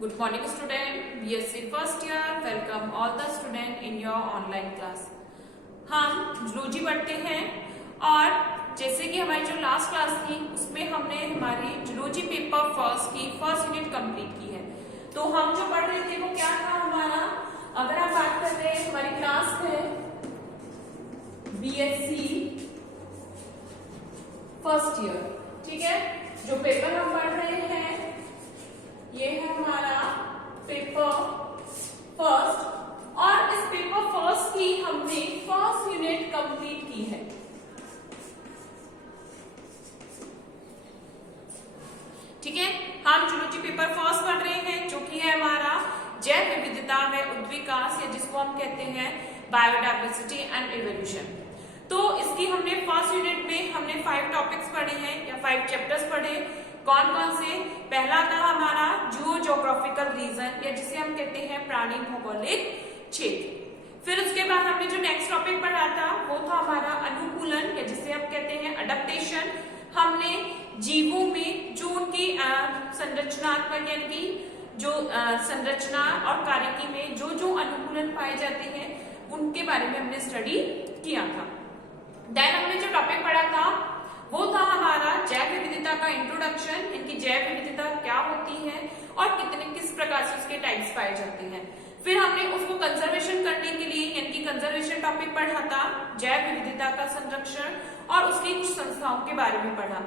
Good morning student, BSc first year, welcome all the student in your online class। हम zoology पढ़ते हैं और जैसे कि हमारी जो लास्ट क्लास थी उसमें हमने हमारी जूलॉजी पेपर फर्स्ट की फर्स्ट यूनिट कंप्लीट की है। तो हम जो पढ़ रहे थे वो क्या था हमारा, अगर आप बात कर रहे हैं हमारी क्लास है BSc फर्स्ट ईयर, ठीक है। जो पेपर हम पढ़ रहे हैं ये है हमारा पेपर फर्स्ट और इस पेपर फर्स्ट की हमने फर्स्ट यूनिट कंप्लीट की है। ठीक है, हम जूलॉजी पेपर फर्स्ट पढ़ रहे हैं जो कि है हमारा जैव विविधता व उद्विकास, या जिसको हम कहते हैं बायोडाइवर्सिटी एंड इवोल्यूशन। तो इसकी हमने फर्स्ट यूनिट में हमने 5 टॉपिक्स पढ़े हैं या 5 चैप्टर्स पढ़े। कौन कौन से? पहला था हमारा जियोग्राफिकल रीजन, या जिसे हम कहते हैं प्राणी भौगोलिक क्षेत्र। फिर उसके बाद हमने जो नेक्स्ट टॉपिक पढ़ा था वो था हमारा अनुकूलन, या जिसे हम कहते हैं अडप्टेशन। हमने जीवों में जो उनकी संरचनात्मक यानी कि जो संरचना और कार्यकी में जो जो अनुकूलन पाए जाते हैं उनके बारे में हमने स्टडी किया था। देन हमने जो टॉपिक पढ़ा था वो था हमारा जैव विविधता का इंट्रोडक्शन, इनकी जैव विविधता क्या होती है और किस प्रकार से उसके टाइप्स पाए जाते हैं। फिर हमने उसको कंजर्वेशन करने के लिए यानी कि कंजर्वेशन टॉपिक पढ़ा था, जैव विविधता का संरक्षण और उसकी कुछ संस्थाओं के बारे में पढ़ा।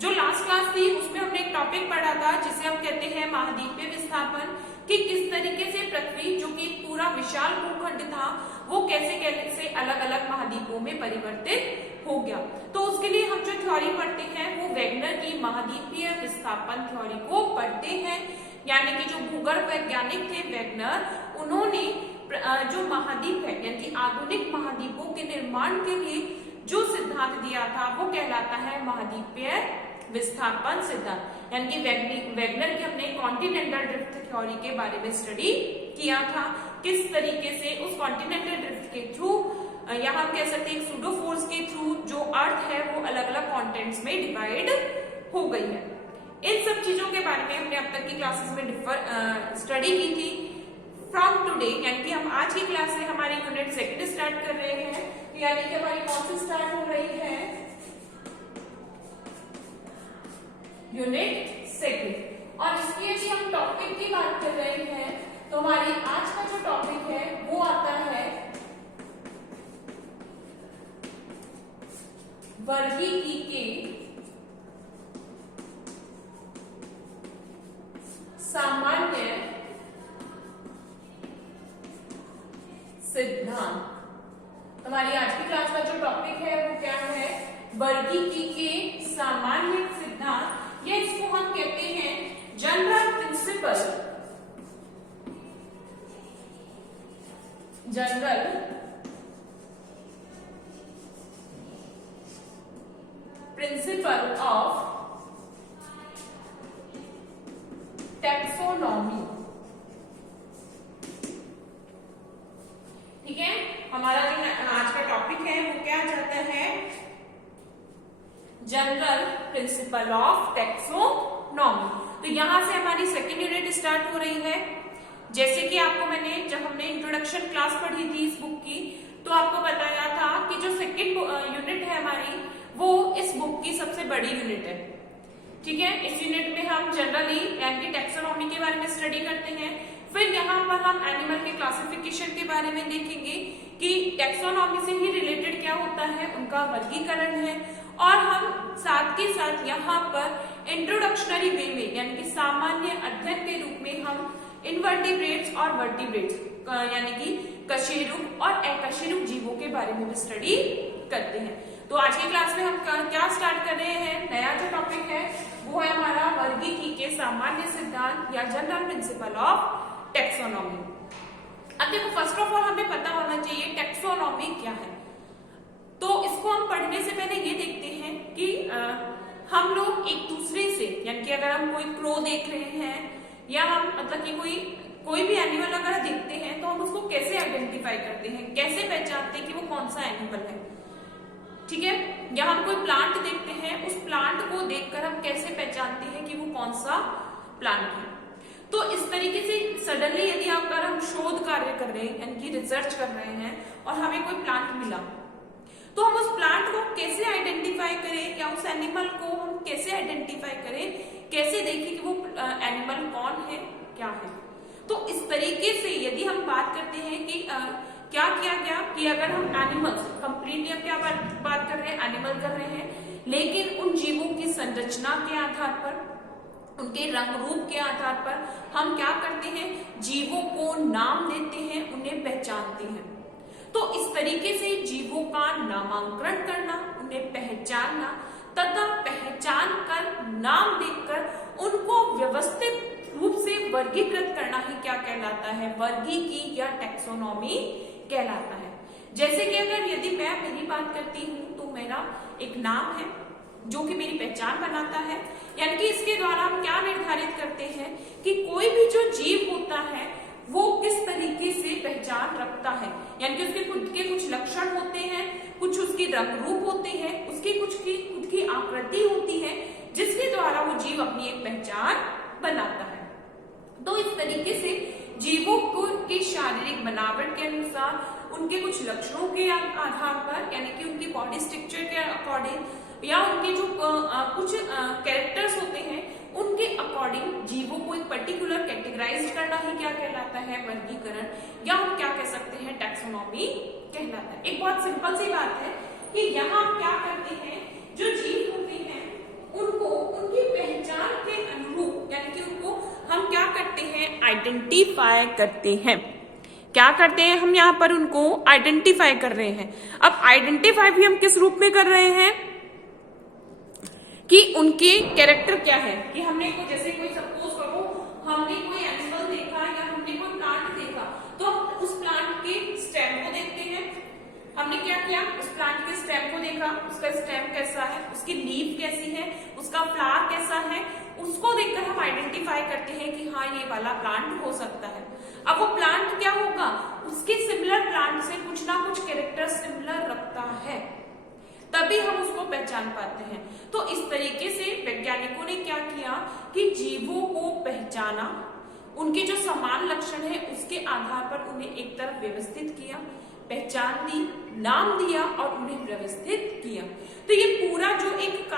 जो लास्ट क्लास थी उसमें हमने एक टॉपिक पढ़ा था जिसे हम कहते हैं महाद्वीपीय विस्थापन, कि किस तरीके से पृथ्वी जो कि पूरा विशाल भूखंड था वो कैसे अलग अलग महाद्वीपों में परिवर्तित हो गया। तो उसके लिए हम जो थ्योरी पढ़ते हैं वो वेगनर की महाद्वीपीय विस्थापन थ्योरी को पढ़ते हैं। यानी कि जो भूगर्भ वैज्ञानिक थे वेगनर, उन्होंने जो महाद्वीप है यानी कि आधुनिक महाद्वीपों के निर्माण के लिए जो सिद्धांत दिया था वो कहलाता है महाद्वीपीय विस्थापन सिद्धांत। यानी कि वेगनर की हमने कॉन्टिनेंटल ड्रिफ्ट थ्योरी के बारे में स्टडी किया था, किस तरीके से उस कॉन्टिनेंटल ड्रिफ्ट के थ्रू या हम कह सकते हैं सूडो फोर्स के थ्रू जो अर्थ है वो अलग अलग कॉन्टिनेंट्स में डिवाइड हो गई है। इन सब चीजों के बारे में हमने अब तक की क्लासेस में स्टडी की थी। फ्रॉम टुडे यानी कि हम आज की क्लास से हमारी यूनिट सेकंड स्टार्ट कर रहे हैं, यानी कि हमारी कौन सी स्टार्ट हो रही है? Unit second. और इसकी यदि हम टॉपिक की बात कर रहे हैं तो हमारी आज का जो टॉपिक है वो आता है वर्गीकी के सामान्य सिद्धांत। हमारी आज की क्लास का जो टॉपिक है वो क्या है? वर्गीकी के सामान्य सिद्धांत, या इसको हम कहते हैं जनरल प्रिंसिपल ऑफ टैक्सोनॉमी। ठीक है, हमारा जो आज का टॉपिक है वो क्या जाता है? General principle of taxonomy. तो यहां से हमारी सेकेंड यूनिट स्टार्ट हो रही है। जैसे कि आपको मैंने जब हमने इंट्रोडक्शन क्लास पढ़ी थी इस बुक की तो आपको बताया था कि जो सेकेंड यूनिट है हमारी वो इस बुक की सबसे बड़ी यूनिट है। ठीक है, इस यूनिट में हम जनरली यानी कि टैक्सोनॉमी के बारे में स्टडी करते हैं। फिर यहाँ पर हम एनिमल के क्लासिफिकेशन के बारे में देखेंगे कि टैक्सोनॉमी से ही रिलेटेड क्या होता है, उनका वर्गीकरण है। और हम साथ के साथ यहाँ पर इंट्रोडक्शनरी वे में यानी कि सामान्य अध्ययन के रूप में हम इनवर्टिब्रेट्स और वर्टिब्रेट्स यानी कि कशेरुक और अकशेरुक जीवों के बारे में भी स्टडी करते हैं। तो आज की क्लास में हम क्या स्टार्ट कर रहे हैं? नया जो टॉपिक है वो है हमारा वर्गीकी के सामान्य सिद्धांत या जनरल प्रिंसिपल ऑफ टैक्सोनॉमी। अब देखो, फर्स्ट ऑफ ऑल हमें पता होना चाहिए टैक्सोनॉमी क्या है। तो इसको हम पढ़ने से पहले ये देखते हैं कि हम लोग एक दूसरे से यानी कि अगर हम कोई क्रो देख रहे हैं या हम मतलब कि कोई भी एनिमल अगर देखते हैं तो हम उसको कैसे आइडेंटिफाई करते हैं, कैसे पहचानते हैं कि वो कौन सा एनिमल है। ठीक है, या हम कोई प्लांट देखते हैं, उस प्लांट को देखकर हम कैसे पहचानते हैं कि वो कौन सा प्लांट है। तो इस तरीके से सडनली यदि अगर हम शोध कार्य कर रहे हैं यानी कि रिसर्च कर रहे हैं और हमें कोई प्लांट मिला, तो हम उस प्लांट को कैसे आइडेंटिफाई करें या उस एनिमल को हम कैसे आइडेंटिफाई करें, कैसे देखें कि वो एनिमल कौन है, क्या है। तो इस तरीके से यदि हम बात करते हैं कि क्या किया गया कि अगर हम एनिमल्स कंप्लीटली हम क्या बात कर रहे हैं, एनिमल कर रहे हैं, लेकिन उन जीवों की संरचना के आधार पर, उनके रंग रूप के आधार पर हम क्या करते हैं, जीवों को नाम देते हैं, उन्हें पहचानते हैं। तो इस तरीके से जीवों का नामांकन करना, उन्हें पहचानना तथा पहचान कर नाम देकर उनको व्यवस्थित रूप से वर्गीकृत करना ही क्या कहलाता है, वर्गीकी या टैक्सोनॉमी कहलाता है। जैसे कि अगर यदि मैं मेरी बात करती हूँ तो मेरा एक नाम है जो कि मेरी पहचान बनाता है, यानी कि इसके द्वारा हम क्या निर्धारित करते हैं कि कोई भी जो जीव होता है वो किस तरीके से पहचान रखता है, यानी कि उसके खुद के कुछ लक्षण होते हैं, कुछ उसके रंग रूप होते हैं, उसकी कुछ खुद की आकृति होती है जिसके द्वारा वो जीव अपनी एक पहचान बनाता है। तो इस तरीके से जीवों को के शारीरिक बनावट के अनुसार, उनके कुछ लक्षणों के आधार पर, यानी कि उनकी बॉडी स्ट्रक्चर के अकॉर्डिंग या उनके जो कुछ कैरेक्टर्स होते हैं उनके अकॉर्डिंग जीवों को एक पर्टिकुलर कैटेगराइज करना ही क्या कहलाता है, वर्गीकरण, या हम क्या कह सकते हैं, टैक्सोनॉमी कहलाता है। एक बहुत सिंपल सी बात है कि यहाँ हम क्या करते हैं, जो जीव होते हैं उनको उनकी पहचान के अनुरूप, यानी कि उनको हम क्या करते हैं, आइडेंटिफाई करते हैं। क्या करते हैं हम यहाँ पर उनको आइडेंटिफाई कर रहे हैं। अब आइडेंटिफाई भी हम किस रूप में कर रहे हैं कि उनके कैरेक्टर क्या है, कि हमने को जैसे कोई सपोज करो हमने कोई एनिमल देखा या हमने कोई प्लांट देखा, तो हम उस प्लांट के स्टेम को देखते हैं। हमने क्या किया, उस प्लांट के स्टेम को देखा, उसका स्टेम कैसा है, उसकी लीफ कैसी है, उसका फ्लावर कैसा है, उसको देखकर हम आइडेंटिफाई करते हैं कि हाँ ये वाला प्लांट हो सकता है। अब वो प्लांट क्या होगा, उसके सिमिलर प्लांट से कुछ ना कुछ कैरेक्टर सिमिलर रखता है, तभी हम उसको पहचान पाते हैं। तो इस तरीके से वैज्ञानिकों ने क्या किया कि जीवों को पहचाना, उनके जो समान लक्षण है उसके आधार पर उन्हें एक तरफ व्यवस्थित किया, पहचान दी, नाम दिया और उन्हें व्यवस्थित किया। तो ये पूरा जो एक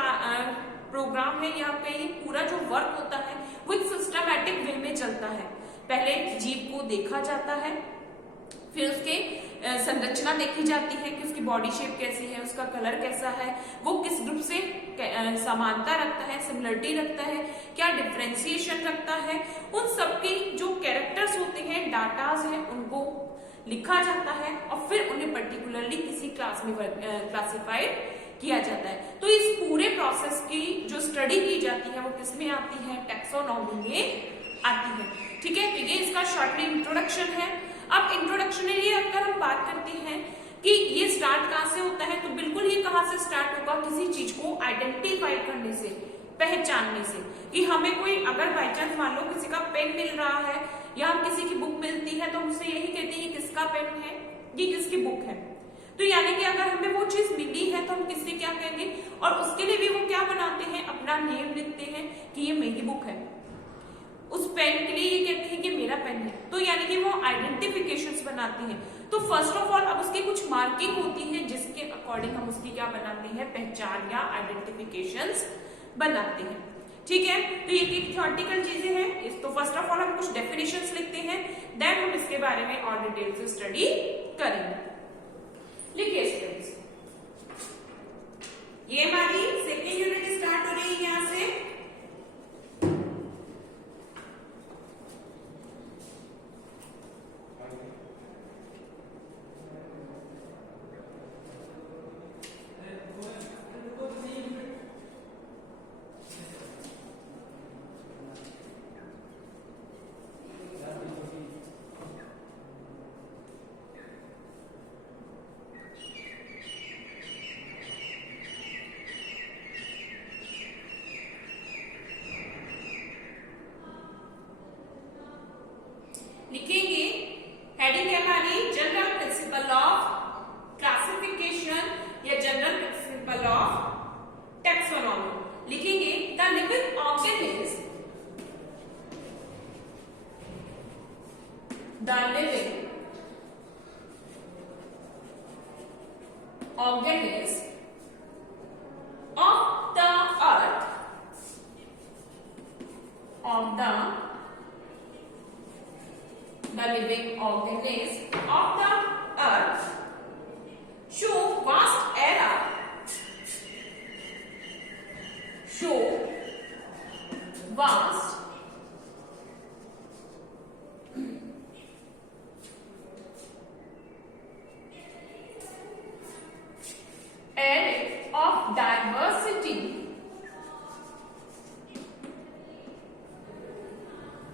प्रोग्राम है, यहाँ पे ये पूरा जो वर्क होता है वो एक सिस्टमैटिक वे में चलता है। पहले जीव को देखा जाता है, फिर उसके संरचना देखी जाती है कि उसकी बॉडी शेप कैसी है, उसका कलर कैसा है, वो किस ग्रुप से समानता रखता है, सिमिलरिटी रखता है, क्या डिफरेंशिएशन रखता है, उन सबके जो कैरेक्टर्स होते हैं, डाटाज हैं, उनको लिखा जाता है और फिर उन्हें पर्टिकुलरली किसी क्लास में क्लासिफाइड किया जाता है। तो इस पूरे प्रोसेस की जो स्टडी की जाती है वो किसमें आती है, टैक्सोनॉमी में आती है। ठीक है, तो ये इसका शॉर्टली इंट्रोडक्शन है। अब इंट्रोडक्शनरी अगर हम बात करते हैं कि ये स्टार्ट कहाँ से होता है, तो बिल्कुल ये कहाँ से स्टार्ट होगा, किसी चीज को आइडेंटिफाई करने से, पहचानने से, कि हमें कोई अगर बाई चांस मान लो किसी का पेन मिल रहा है या हम किसी की बुक मिलती है तो हमसे यही कहते हैं किसका पेन है, ये किसकी बुक है। तो यानी कि अगर हमें वो चीज मिली है तो हम किससे क्या कहेंगे, और उसके लिए भी वो क्या बनाते हैं, अपना नेम लिखते हैं कि ये मेरी बुक है। उस पेन के लिए ये कहते हैं कि मेरा पेन है, तो यानी कि वो आइडेंटिफिकेशंस बनाते हैं। तो फर्स्ट ऑफ ऑल अब उसकी कुछ मार्किंग होती है जिसके अकॉर्डिंग हम उसकी क्या बनाते हैं, पहचान या आइडेंटिफिकेशंस बनाते हैं। ठीक है, तो ये थ्योरेटिकल चीजें हैं। तो फर्स्ट ऑफ ऑल हम कुछ डेफिनेशंस लिखते हैं, देन हम इसके बारे में और डिटेल से स्टडी करेंगे। लिखिए स्टूडेंट्स, ये हमारी सेकेंड यूनिट स्टार्ट हो रही है यहाँ से। लिखेंगे हेडिंग है हमारी जनरल प्रिंसिपल ऑफ क्लासिफिकेशन या जनरल प्रिंसिपल ऑफ टैक्सोनॉमी। लिखेंगे the living organism the living organism of the earth living organism of the earth show vast area of diversity,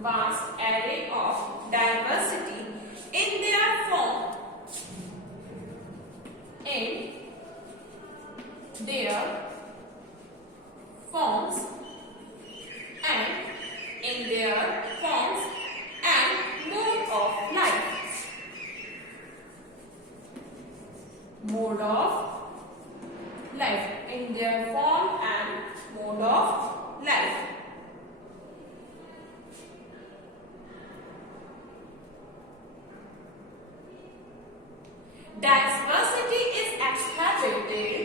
vast array of diversity in their forms and mode of life. In their form and mode of life. Diversity is exhibited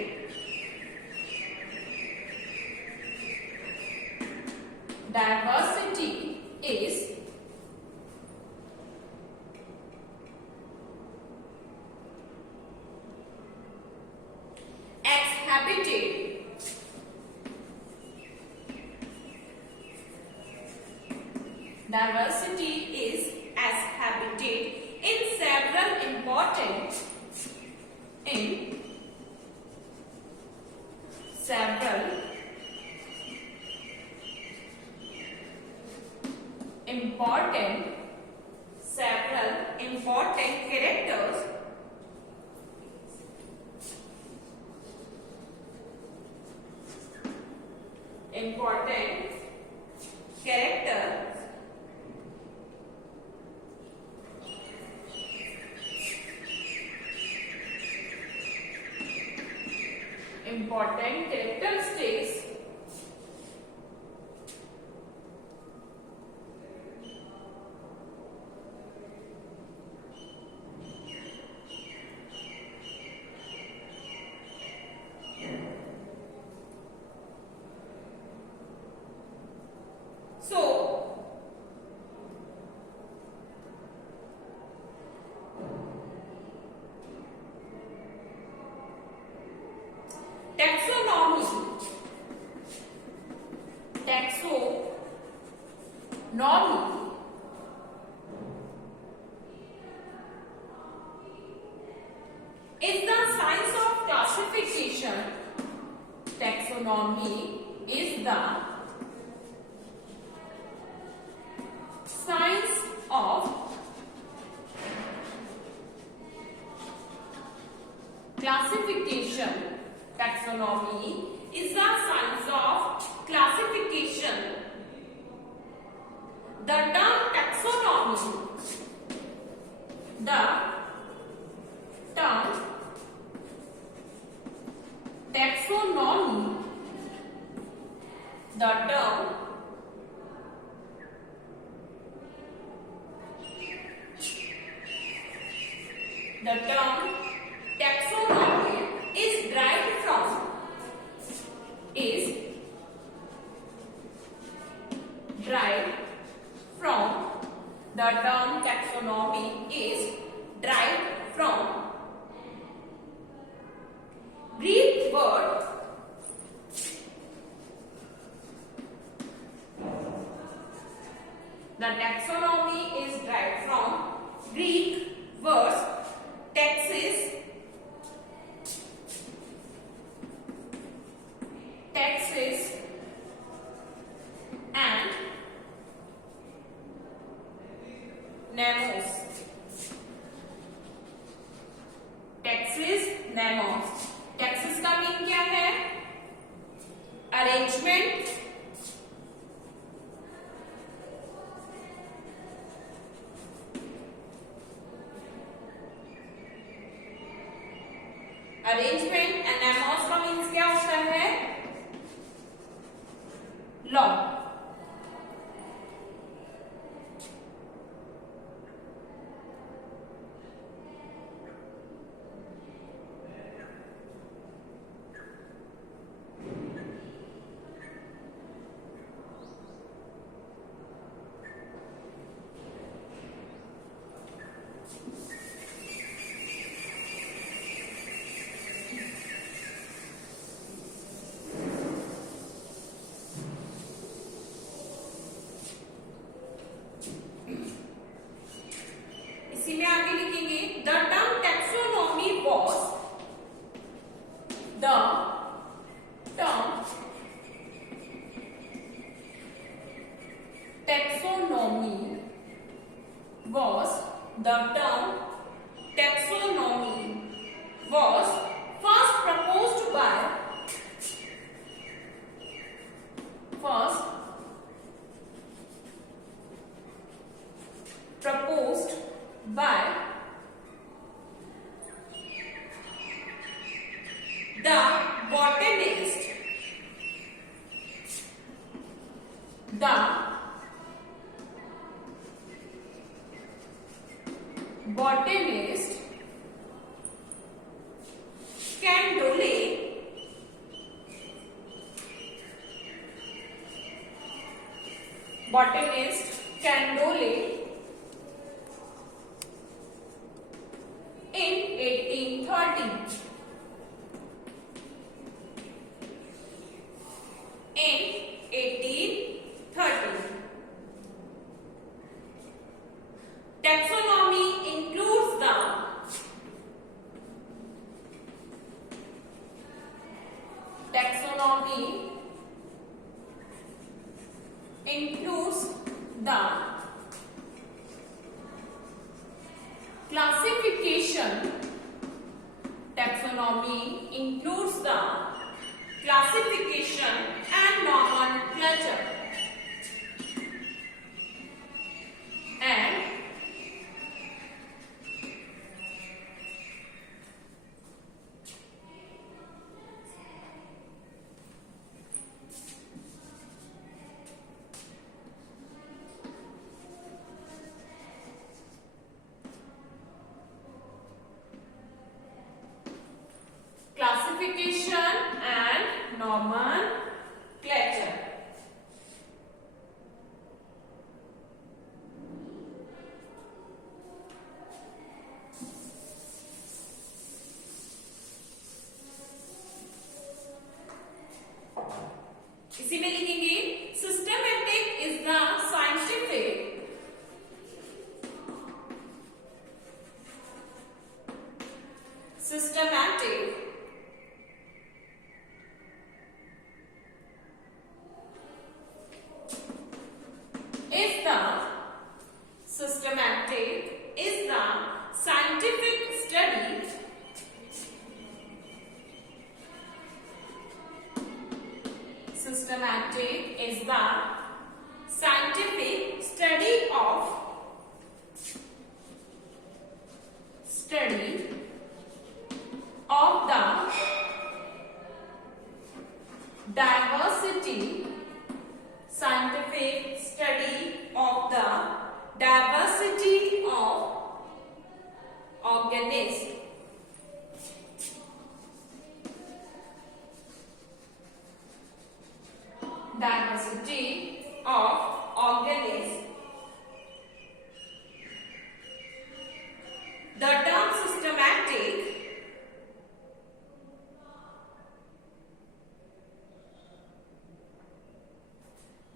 in several important characters important characteristics taxonomy is the science of classification. Taxonomy is the science of classification. Taxonomy is the science of classification. The term taxonomy, the term taxonomy, the term taxonomy is derived from the term taxonomy is derived from Greek word the taxonomy is derived from Greek words taxis and nemos. Taxis nemos. Taxis का mean क्या है? Arrangement, and नैमोस का means क्या होता है? Law. taxonomy was the term taxonomy was first proposed by the botanist Candolle in 1830. Taxonomy includes the classification. Taxonomy includes the classification and nomenclature and nomenclature. इसी में लिखेंगे systematic is the scientific scientific study of the diversity of organisms.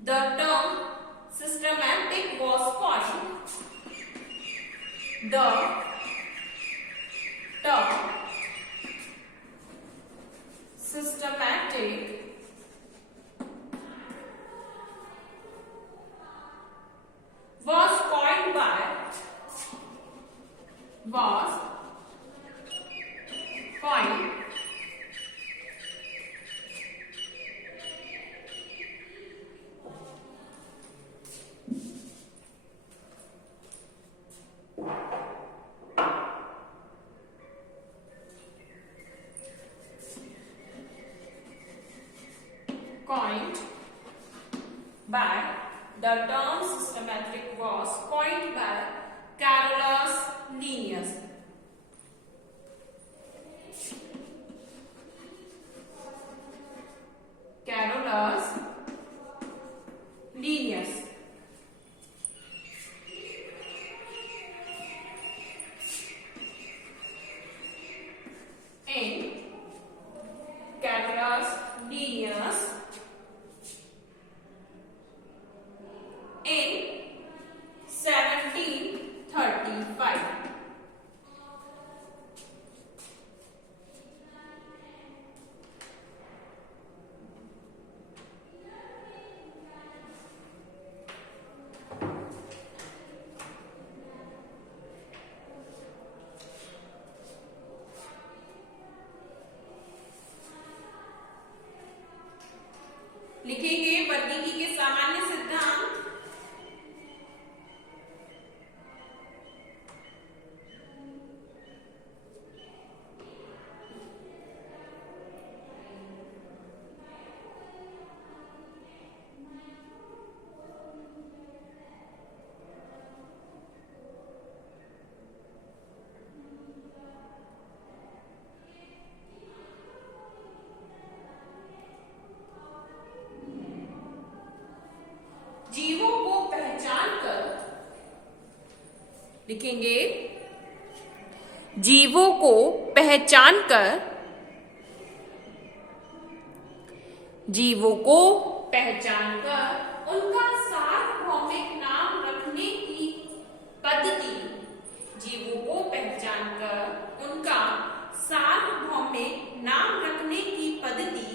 The term systematic was coined. The term systematic was coined by the term systematic was coined by Carolus Linnaeus. In 1735. लिखेंगे वर्गीकी के सामान्य सिद्धांत। जीवों को पहचान कर लिखेंगे जीवों को पहचान कर उनका सार्वभौमिक नाम रखने की पद्धति जीवों को पहचान कर उनका सार्वभौमिक नाम रखने की पद्धति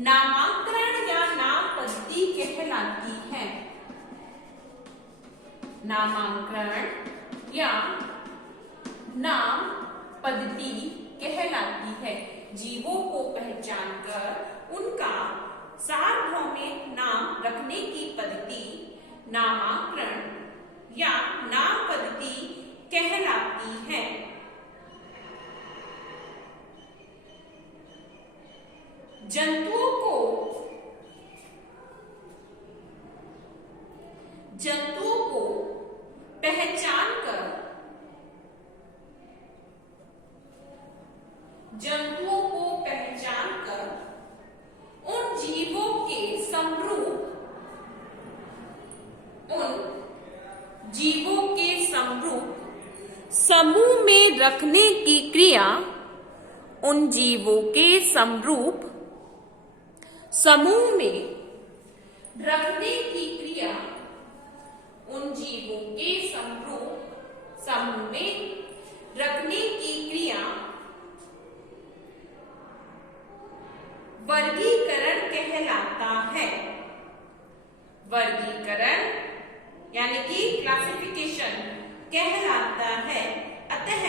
नामांकरण या नाम पद्धति कहलाती है। नामांकरण या नाम पद्धति कहलाती है। जीवों को पहचान कर उनका सार्वभौमिक नाम रखने की पद्धति नामांकरण या नाम पद्धति कहलाती है। जंतुओं को पहचान कर उन जीवों के समरूप समूह में रखने की क्रिया उन जीवों के समरूप समूह में रखने की क्रिया उन जीवों के समरूप समूह में रखने की क्रिया वर्गीकरण कहलाता है। वर्गीकरण यानी कि क्लासिफिकेशन कहलाता है। अतः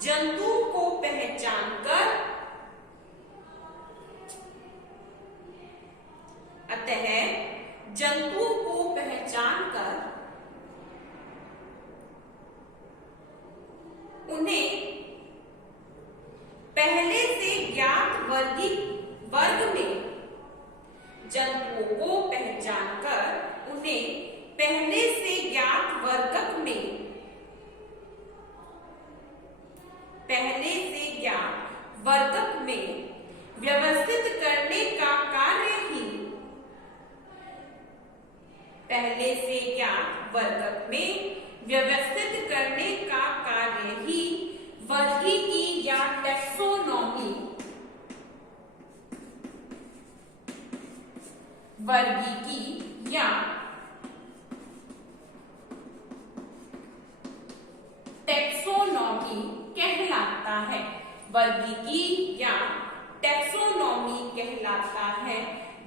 जंतु को पहचान कर उन्हें पहले से ज्ञात वर्ग में जंतुओं को पहचान कर उन्हें पहले से ज्ञात वर्गक में व्यवस्थित करने का कार्य ही वर्गीकी या टैक्सोनॉमी कहलाता है। वर्गीकी या टैक्सोनॉमी कहलाता है,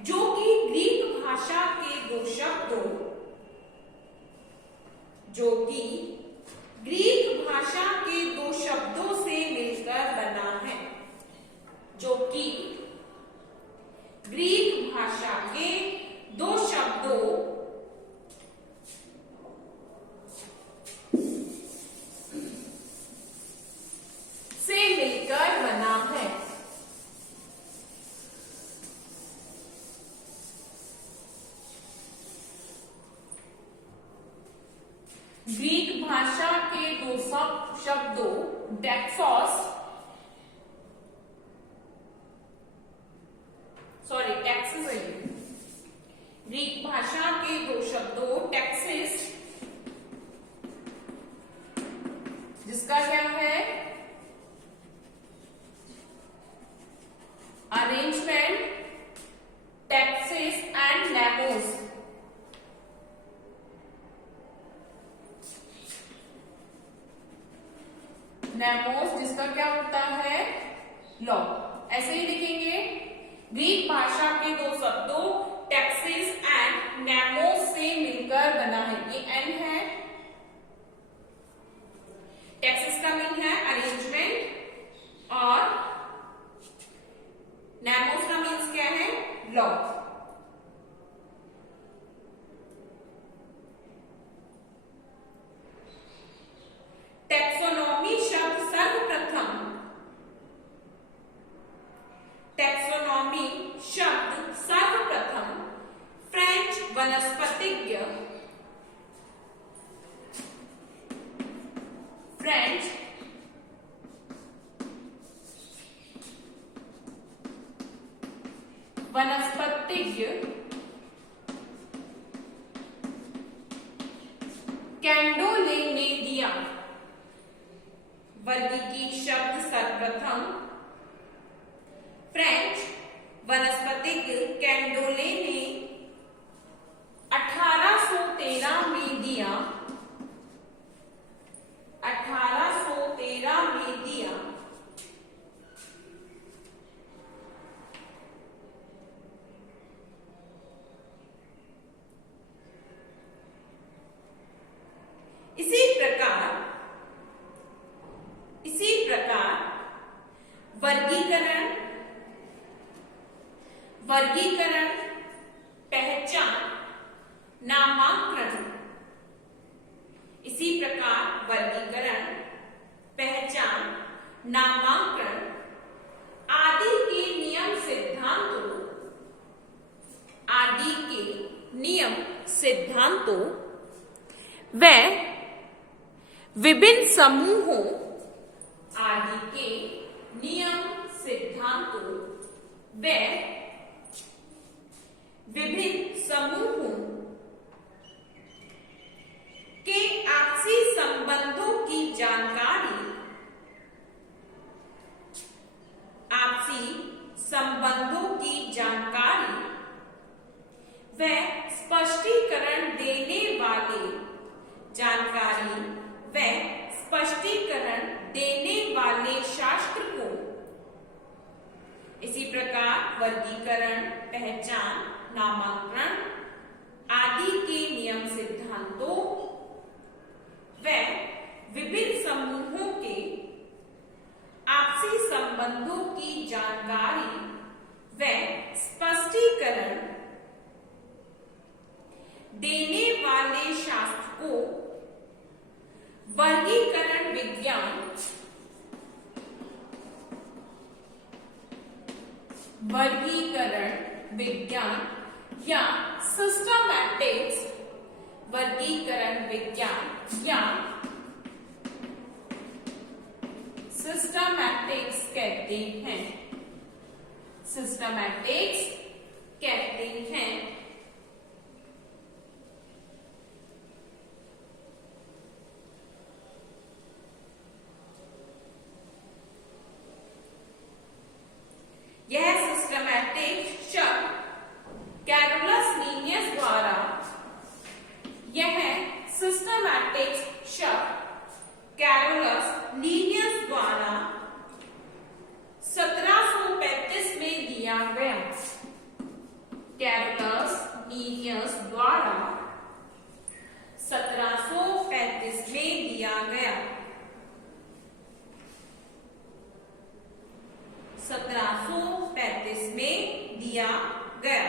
जो कि ग्रीक भाषा के दो शब्दों से मिलकर बना है। जो कि ग्रीक भाषा के दो शब्दों से मिलकर बना है। ग्रीक भाषा के दो शब्दों ग्रीक भाषा के दो शब्दों टैक्सिस, जिसका क्या है arrangement, taxis and Nemo's. Nemo's जिसका क्या होता है लॉ। ऐसे ही लिखेंगे ग्रीक भाषा के दो शब्दों टैक्सिस एंड नेमोस से मिलकर बना है। ये एन है। टैक्सिस का मीन है अरेंजमेंट और नेमोस का मीन्स क्या है? लॉ। टैक्सोनॉमी शब्द सर्वप्रथम फ्रेंच वनस्पतिज्ञ कैंडोले ने दिया। वर्गीकी शब्द सर्वप्रथम फ्रेंच वनस्पतिज्ञ कैंडोले ने 1813 में दिया। 1813 में दिया। इसी प्रकार वर्गीकरण, पहचान, नामांकन। इसी प्रकार वर्गीकरण, पहचान, नामांकन आदि के नियम सिद्धांतों व विभिन्न समूहों आदि के नियम सिद्धांतों व विभिन्न समूहों के आपसी संबंधों की जानकारी, व स्पष्टीकरण देने वाले शास्त्र को। इसी प्रकार वर्गीकरण, पहचान, नामांकन आदि के नियम सिद्धांतों व विभिन्न समूहों के आपसी संबंधों की जानकारी व स्पष्टीकरण देने वाले शास्त्र को वर्गीकरण विज्ञान या सिस्टमैटिक्स वर्गीकरण विज्ञान या सिस्टमैटिक्स कहते हैं। यह सिस्टमैटिक शब्द कैरोलस लीनियस द्वारा 1735 में दिया गया। कैरोलस लीनियस द्वारा 1735 में दिया गया। 1735 में दिया गया।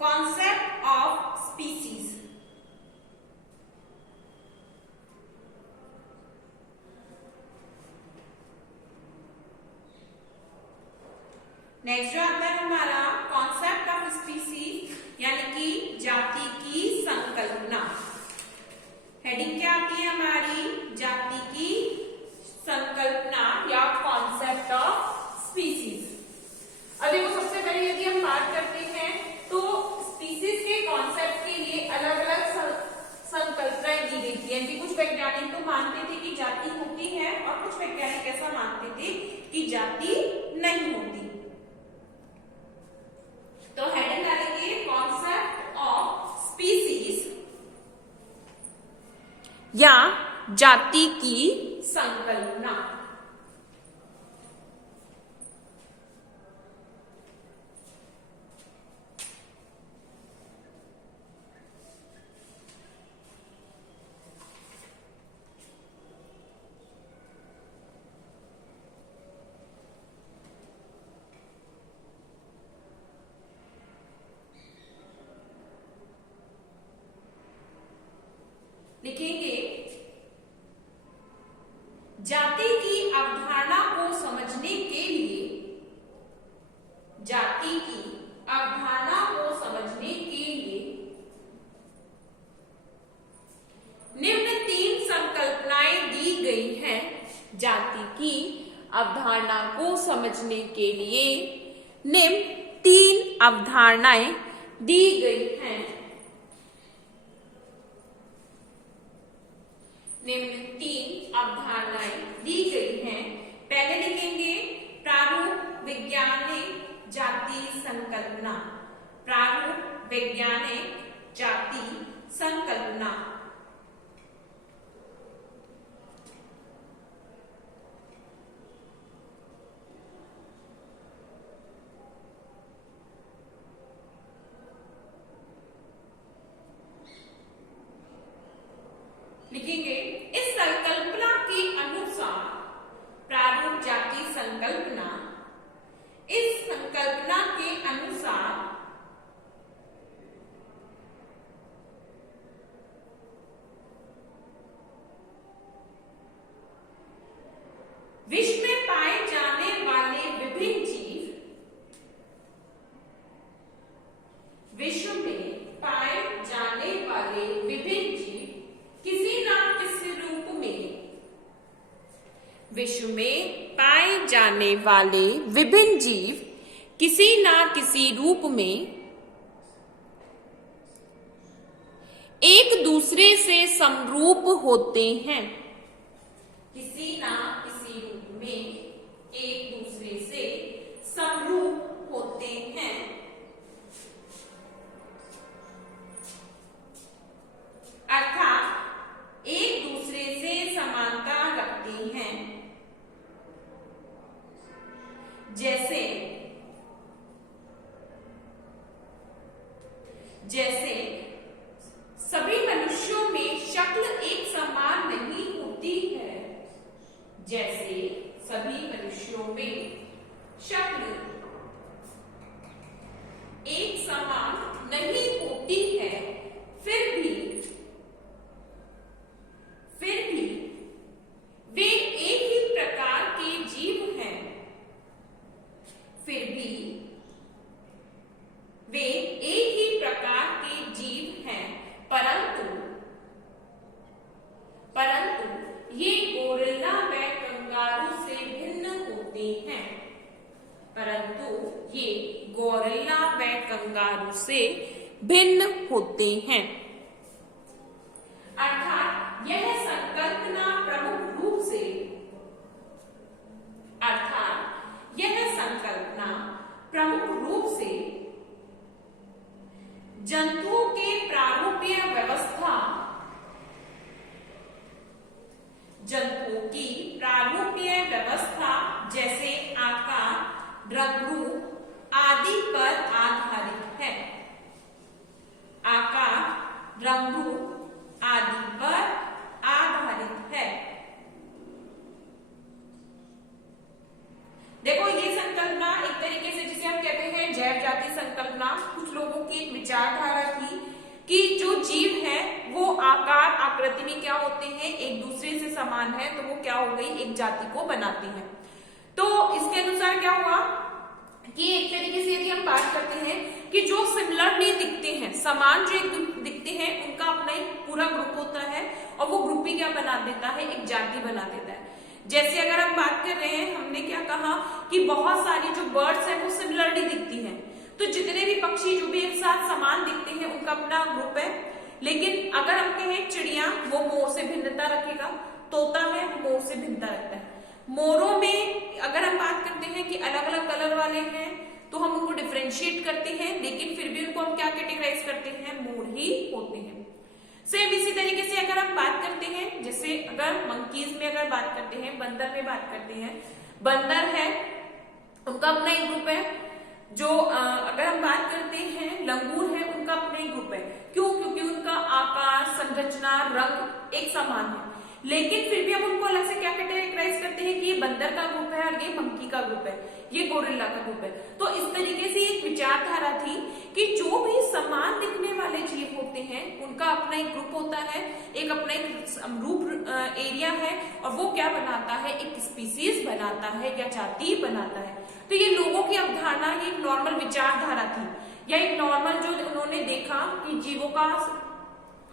Concept of species. नेक्स्ट जो आता है हमारा कॉन्सेप्ट ऑफ स्पीसीज, यानी कि जाति की संकल्पना। हेडिंग क्या आती है हमारी? जाति की संकल्पना या कॉन्सेप्ट ऑफ स्पीसीज। अब देखो सबसे पहले या जाति की संकल्पना। लिखेंगे जाति की अवधारणा को समझने के लिए, जाति की अवधारणा को समझने के लिए निम्न 3 संकल्पनाएं दी गई हैं। जाति की अवधारणा को समझने के लिए निम्न 3 अवधारणाएं दी गई हैं। निम्न 3 अवधारणाएं दी गई हैं। पहले लिखेंगे प्रारूप वैज्ञानिक जाति संकल्पना। प्रारूप वैज्ञानिक जाति संकल्पना। लिखेंगे इस संकल्पना के अनुसार प्रारूप जाति संकल्पना, इस संकल्पना के अनुसार विश्व में पाए जाने वाले विभिन्न जीव, विश्व में पाए जाने वाले विभिन्न जीव किसी न किसी रूप में, विश्व में पाए जाने वाले विभिन्न जीव किसी न किसी रूप में एक दूसरे से समरूप होते हैं। किसी न किसी रूप में एक दूसरे से समरूप होते हैं। अर्थात एक दूसरे से समानता रखती हैं। जैसे जैसे सभी मनुष्यों में शक्ल एक समान नहीं होती है। जैसे सभी मनुष्यों में शक्ल एक समान नहीं होती है, फिर भी वे एक ही प्रकार के जीव हैं। फिर भी वे एक ही प्रकार के जीव हैं, परंतु ये गोरिल्ला व कंगारू से भिन्न होते हैं। परंतु ये गोरिल्ला व कंगारू से भिन्न होते हैं। अर्थात यह संकल्पना प्रमुख रूप से, अर्थात यह संकल्पना प्रमुख रूप से जंतुओं के प्रारूपीय व्यवस्था, जंतुओं की प्रारूपीय व्यवस्था जैसे आकार, रंग, रूप आदि पर आधारित है। आकार, रंग, रूप आदि पर आधारित है। देखो ये संकल्पना एक तरीके से जिसे हम कहते हैं जैव जाति संकल्पना, कुछ लोगों की एक विचारधारा थी कि जो जीव है वो आकार आकृति में क्या होते हैं, एक दूसरे से समान है, तो वो क्या हो गई, एक जाति को बनाते हैं। तो इसके अनुसार क्या हुआ कि एक तरीके से यदि हम बात करते हैं कि जो सिमिलरली दिखते हैं, समान जो एक दिखते हैं, उनका अपना एक पूरा ग्रुप होता है और वो ग्रुप ही क्या बना देता है, एक जाति बना देता है। जैसे अगर हम बात कर रहे हैं, हमने क्या कहा कि बहुत सारी जो बर्ड्स हैं वो सिमिलरली दिखती हैं, तो जितने भी पक्षी जो भी एक साथ समान दिखते हैं उनका अपना ग्रुप है। लेकिन अगर हम कहें चिड़िया, वो मोर से भिन्नता रखेगा, तोता है वो मोर से भिन्नता रखता है। मोरों में अगर हम बात करते हैं कि अलग अलग कलर वाले हैं तो हम उनको डिफरेंशिएट करते हैं, लेकिन फिर भी उनको हम क्या कैटेगराइज करते हैं, मोर ही होते हैं। सेम इसी तरीके से अगर हम बात करते हैं, जैसे अगर मंकीज में अगर बात करते हैं, बंदर में बात करते हैं, बंदर है उनका अपना एक ग्रुप है। जो अगर हम बात करते हैं लंगूर है, उनका अपना एक ग्रुप है। क्यों? क्योंकि उनका आकार, संरचना, रंग एक समान है, लेकिन फिर भी हम उनको अलग से क्या कैटेगराइज करते हैं कि ये बंदर का ग्रुप है और ये मंकी का ग्रुप है, ये गोरिल्ला का ग्रुप है। तो इस तरीके से एक विचारधारा थी कि जो भी समान दिखने वाले जीव होते हैं उनका अपना एक ग्रुप होता है, एक अपना एक रूप एरिया है, और वो क्या बनाता है, एक स्पीसीज बनाता है या जाति बनाता है। तो ये लोगों की अवधारणा, ये एक नॉर्मल विचारधारा थी, या एक नॉर्मल जो उन्होंने देखा कि जीवों का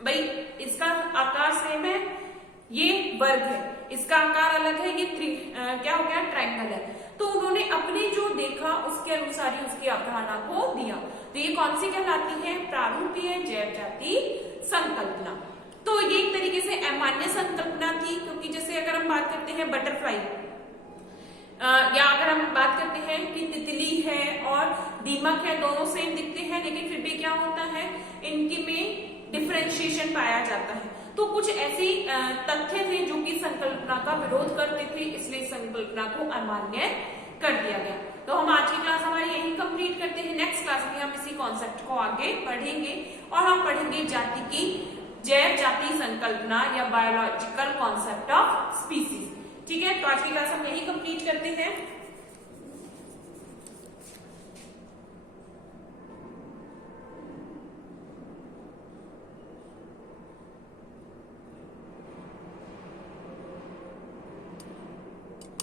भाई इसका आकार सेम है, ये वर्ग है, इसका आकार अलग है, ये क्या हो गया, ट्रायंगल है। तो उन्होंने अपने जो देखा उसके अनुसार ही उसकी अवधारणा को दिया। तो ये कौन सी कहलाती है, प्रारूपीय जैव जाति संकल्पना। तो ये एक तरीके से अमान्य संकल्पना थी, क्योंकि जैसे अगर हम बात करते हैं बटरफ्लाई, या अगर हम बात करते हैं कि तितली है और दीमक है, दोनों सेम दिखते हैं, लेकिन फिर भी क्या होता है, इनकी में डिफरेंशिएशन पाया जाता है। तो कुछ ऐसी तथ्य थे जो कि संकल्पना का विरोध करते थे, इसलिए संकल्पना को अमान्य कर दिया गया। तो हम आज की क्लास हमारी यही कंप्लीट करते हैं। नेक्स्ट क्लास में हम इसी कॉन्सेप्ट को आगे पढ़ेंगे, और हम पढ़ेंगे जाति की जैव जाति संकल्पना या बायोलॉजिकल कॉन्सेप्ट ऑफ स्पीसीज। ठीक है, तो आज की क्लास हम यही कंप्लीट करते हैं।